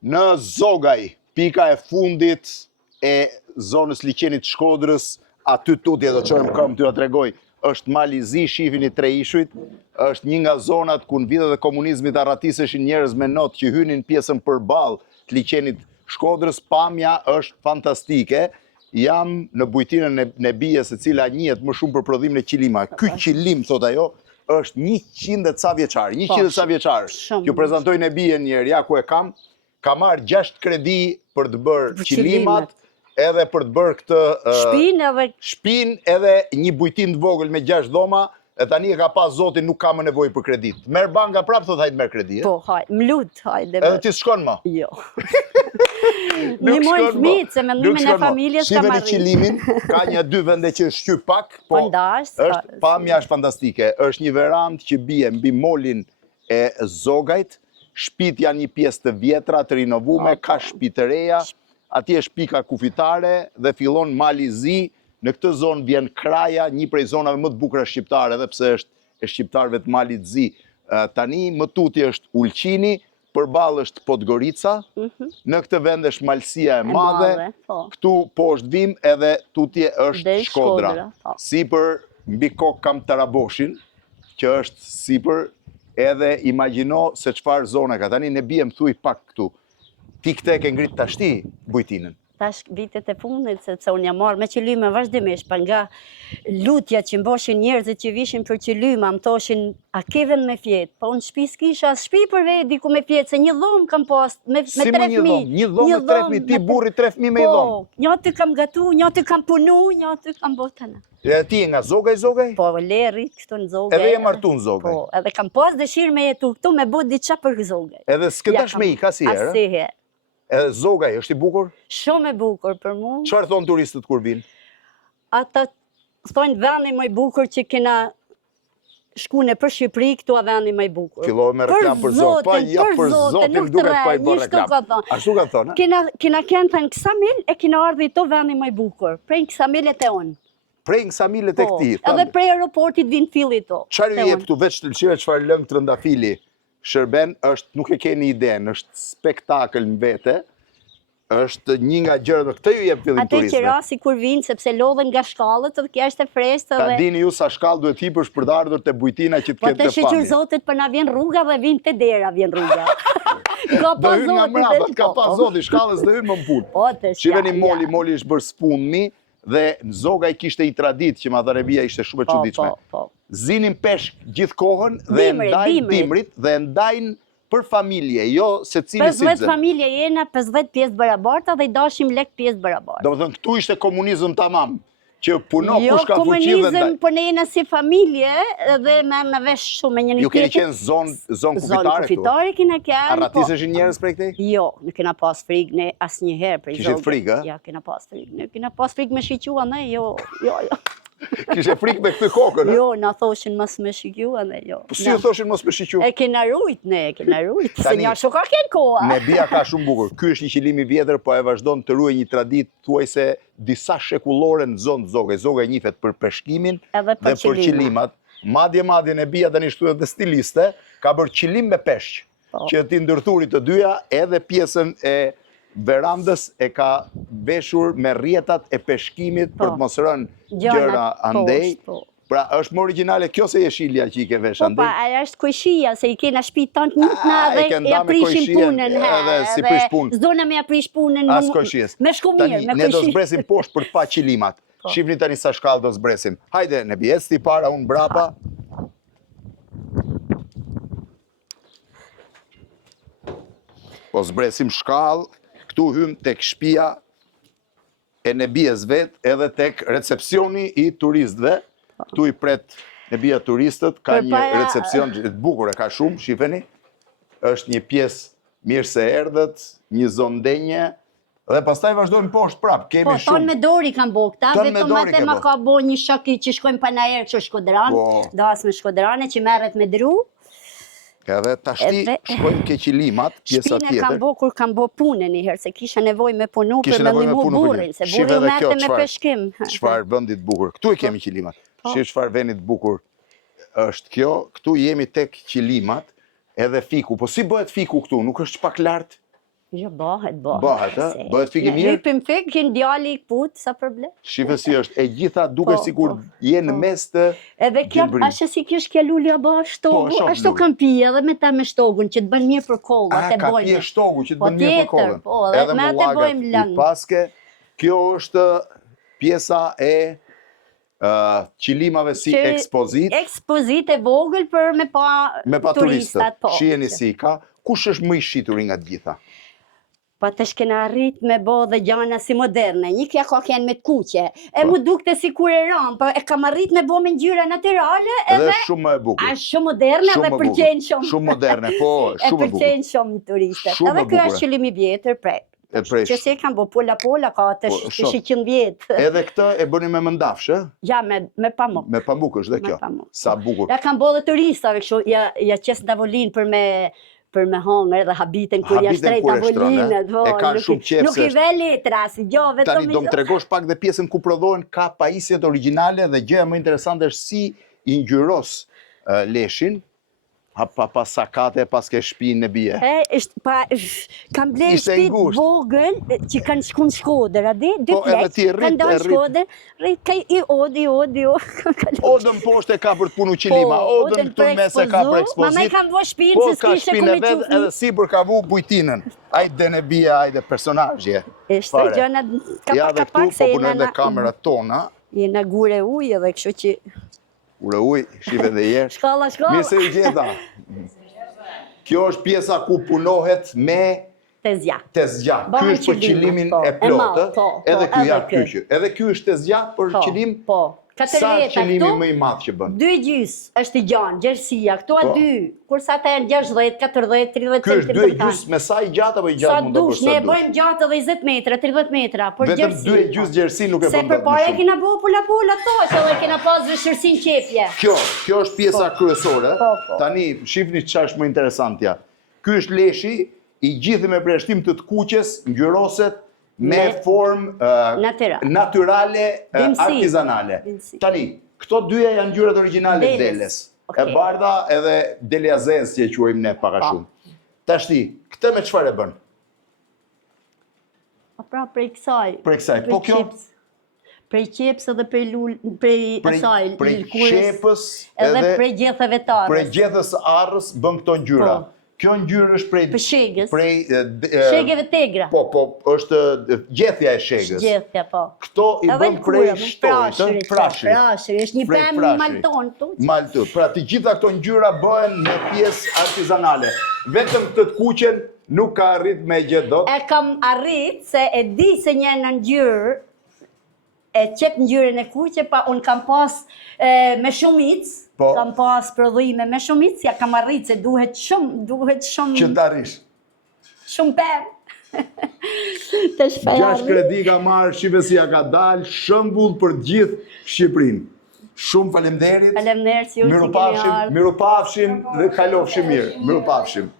Në Zogaj, pika e fundit e zonës liqenit Shkodrës, aty tutje do qërëm kam të ja tregoj, është Mali Zi, shifin i Tre Ishujt, është një nga zonat ku në vitet e komunizmit arratiseshin njerëz me notë që hynin pjesën përballë të liqenit Shkodrës, pamja është fantastike. Jam në bujtinën e bijes e cila njihet më shumë për prodhimin e qilima. Ky qilim, thot ajo, është 100 e ca vjeçar. 100 e ca vjeçar. Ju prezantoj në bije njerë, ja ku e kam. Ka marrë 6 kredi për të bërë qilimat, edhe për të bërë këtë shpinë edhe një bujtin të vogël me 6 dhoma, e tani e ka pas zotin nuk ka më nevojë për kredit. Merr banka prapë, thot hajtë merr kredi. Po, hajtë, më lutë, hajtë. Edhe ti s'shkon më? Jo. Një mojnë fmitë, se mendimin e familjes ka marrë. Shive në qilimin, ka një 2 vende që është shqyp pak, po pamja është fantastike. Është një verandë që bie mbi molin e Zogajt, shtëpit janë një pjesë të vjetra, të rinovume, ka shtëpi të reja, atje është pika kufitare dhe fillon Mali Zi. Në këtë zonë vjen Kraja, një prej zonave më të bukura shqiptare, edhe pse është e shqiptarëve të Malit Zi. Tani më tutje është Ulqini, përballë është Podgorica, në këtë vend është Malësia e Madhe, këtu poshtë vim edhe tutje është Shkodra. Sipër mbi kokë kam Taraboshin, që është sipër, edhe imagjino se çfarë zona ka. Tani ne bie më thuj pak këtu. Ti këtë e ke ngrit tashti bujtinën. Tash vitet e fundit, sepse unë jam marrë me qëllime vazhdimisht, pa nga lutja që mboshin njerëzit që vishin për qëllima, më thoshin, a ke vend me fjetë? Po unë shtëpi s'kisha, as shtëpi për vetë diku me fjetë, se një dhomë kam pas me 3 fëmijë. Si më një dhomë? Një dhomë me 3 fëmijë, ti burri 3 fëmijë me i dhomë? Po, një aty kam gatu, një aty kam punu, një aty kam botëna. E ti e nga Zogaj? Po, leri, këtu në Zogaj. Edhe je martu në Zogaj? Po, edhe kam pas dëshirë me jetu këtu me bu diçka për Zogaj. Edhe s'këtash me i, ka si herë? Asiherë. Edhe Zogaj, është i bukur? Shumë e bukur për mu. Çfarë thonë turistët kur vinë? Ata thonë vendi më i bukur që kena shkune për Shqipëri, këtu a vendi më i bukur. Fillove me reklam për Zotin, pa ja për Zotin duket pa i bërë reklam. Ashtu ka thonë? Kena kënë thënë Ksamil e kena ardhi to vendi më i bukur. Prej Ksamilet e unë. Prej Ksamilet e këti? Edhe prej aeroportit vinë filli to. Çfarë ju jep këtu, veç të lëshive çfarë lëngë trëndafili? Shërben është, nuk e keni idenë, është spektakël në vete, është një nga gjërët, këtë ju jep fillim turizme. Ate që rasi kur vinë, sepse lodhen nga shkallët, dhe kja është e frestë. Ta dini ju sa shkallë duhet hipësh për të ardhur të bujtina që të ketë të fami. Po të shqyqër zotit për na vjen rruga dhe vinë të dera vjen rruga. Do hynë nga mrapa, ka pa zotit, shkallës dhe hynë më mpun. Qiveni moli është bërë spunmi, dhe në Zogaj kishte i tradit që Madharebia ishte shumë e çuditshme. Zinin peshk gjithë kohën dhe ndajnë dimrit dhe ndajnë për familje, jo se cili si të 50 familje jena, 50 pjesë barabarta dhe i dashim lek pjesë barabarta. Do më thënë, këtu ishte komunizëm tamam, që puno jo, kush ka fuqi dhe ndaj. Jo, komunizëm për ne jena si familje dhe me në vesh shumë me njëri tjetër. Ju keni qenë zonë kufitare këtu? Zonë kufitare kena qenë. Arratiseshin njerëz prej këtej? Jo, në kena pas frikë ne asë njëherë prej Kishit frikë, ja, kena pas frikë. Ne kena pas frikë me shiqua ne, jo. Kishe frikë me këtë kokën? Jo, na thoshin mos me shiqua ne, jo. Po si ju thoshin mos me shiqua? E kena rujt ne, se nja shoka ken koha. Ne bia ka shumë bukur. Ky është një qilimi vjetër, po e vazhdon të ruaj një tradit thuajse disa shekullore në zonë Zogaj. Zogaj njihet për peshkimin dhe për qilimat. Madje ne bia tani shtu edhe stiliste, ka bërë qilim me peshq, që ti ndërthurit të dyja edhe pjesën e verandës e ka veshur me rjetat e peshkimit për të mos rënë gjëra andej. Pra është më originale kjo se jeshilja që i ke vesh andej? Po, aja është kojshia, se i kena shpi tant njëtna dhe i aprishim punën. Edhe si prish punën. Zdona me aprish punën. As kojshies. Me shku mirë, me kojshis. Ne do zbresim poshtë për të pa qilimat. Shifni tani sa shkallë do zbresim. Hajde, ne bjes ti para, unë brapa. Po zbresim shkallë, këtu hym tek shtëpia e Nebies vet, edhe tek recepcioni i turistëve. Këtu i pret Nebia turistët, ka një recepcion të bukur, e ka shumë, shifeni. Është një pjesë mirë se erdhët, një zonë denje, dhe pastaj vazhdojmë poshtë prapë, kemi shumë. Po, tonë me dori kam bo këta, vetëm atë ma ka bo një shaki që shkojmë pa na erë që Shkodranë, das me Shkodrane që merret me dru. Edhe tashti shkojmë ke qilimat, pjesa tjetër. Shpine kam bo kur kam bo punën një herë, se kisha nevoj me punu për me ndimu burin, se burin u merte me peshkim. Çfarë vendit bukur. Këtu i kemi qilimat. Shih çfarë vendit bukur është kjo. Këtu jemi tek qilimat, edhe fiku. Po si bëhet fiku këtu? Nuk është pak lart? Jo, bëhet. Bëhet, bëhet fik i mirë? Lypim fik, kin djali i kput, sa problem. Shife si është, e gjitha duke sikur je në mes të edhe kjo, ashe si kjo është kjo lulja bë shtogu, ashtu kam pije edhe me ta me shtogun, që të bën mirë për kollën. Ka pije shtogu që të bën mirë për kollën. Po, edhe me atë bojmë i lëng. paske, kjo është pjesa e qilimave si ekspozit. Ekspozit e vogël për me pa turistat. Shiheni si ka, kush është më i shituri nga të gjitha? Pa të shkena arrit me bo dhe gjana si moderne, një kja ka kjenë me të kuqe, e mu dukte si kur e ramë, pa e kam arrit me bo me ngjyra naturale, edhe shumë më e bukur. A shumë moderne dhe përqenë shumë. Shumë moderne, po, shumë e bukur. E përqenë shumë turistet. Edhe kjo është qëllimi vjetër prej. Që se kam bo pola, ka të 100 vjetë. Edhe këtë e bëni me mëndafsh, e? Ja, me pamuk. Me pamuk është dhe kjo, sa bukur. Ja kam bo dhe turistave, ja qesë tavolinë për me hongër dhe habiten kur ja shtrejt tavolinet. E kanë shumë qefë. Nuk i ve letra, si gjo, vetëm tani do më tregosh pak dhe pjesën ku prodhohen ka pajisjet origjinale dhe gjëja më interesante është si i ngjyros leshin. Pa sakate, pas ke shtëpi në bie. Kam bler shtëpi vogël që kanë shku në Shkodër, a di? Po edhe ti rrit, rrit ka i odi. Odën poshtë e ka për të punu qilima, odën këtu mes e ka për ekspozit. Mama i kam vo shpinë, se s'kishe ku me qufni. Edhe si për ka vu bujtinën. Ajde në bia, ajde personazhje. Ishte gjëna kapak se jena në kamerat tona. Jena gure ujë edhe kështu që... Ure uj, shive dhe jerë. Shkalla. Mirë se i gjeta. Kjo është pjesa ku punohet me tezgja. Ky është për qilimin e plotë, edhe ky ja kyqë. Edhe ky është tezgja për qilim. Sa qilimi më i madh që bën? 2 gjys është i gjanë, gjerësia, këto a 2, kurse ata janë 60, 40, 30 cm. Ky është 2 gjys me sa i gjatë apo i gjatë mund të bësh? Ne bëjmë gjatë edhe 20 metra, 30 metra, por gjerësi. Vetëm 2 gjys gjerësi nuk e bën dot. Se përpara kena bëu pola to, se edhe kena pas vështirësinë qepje. Kjo është pjesa kryesore. Tani shihni ç'është më interesantja. Ky është leshi i gjithë me përshtim të kuqes, ngjyroset me formë naturale, artizanale. Tani, këto dyja janë ngjyrat origjinale të deles. E bardha edhe delja zezë që e quajmë ne pak a shumë. Tashti, këtë me çfarë e bën? Pra prej kësaj. Prej kësaj. Po kjo? Prej qepës edhe prej asaj. Prej qepës edhe prej gjethëve të arrës. Prej gjethës arrës bën këto ngjyra. Kjo ngjyrë është prej shegës. Shegëve tegra. Po, është gjethja e shegës. Gjethja, po. Këto i bën prej shtojtë, prashëri. Prashëri, është një pemë malton. Malton. Pra të gjitha këto ngjyra bëhen në pjesë artizanale. Vetëm këtë të kuqen nuk ka arrit me gjë dot. E kam arrit se e di se një në ngjyrë e qep ngjyrën e kuqe, pa unë kam pas me shumicë. Kam pas prodhime me shumicë, ja kam arrit se duhet shumë... Që të arrish? Shumë pemë. Të shpej arrit. 6 kredi ka marrë, shive si ja ka dalë, shëmbull për gjithë Shqipërinë. Shumë faleminderit. Faleminderit si ju që kemi ardhur. Miru pafshim dhe kalofshim mirë. Miru pafshim.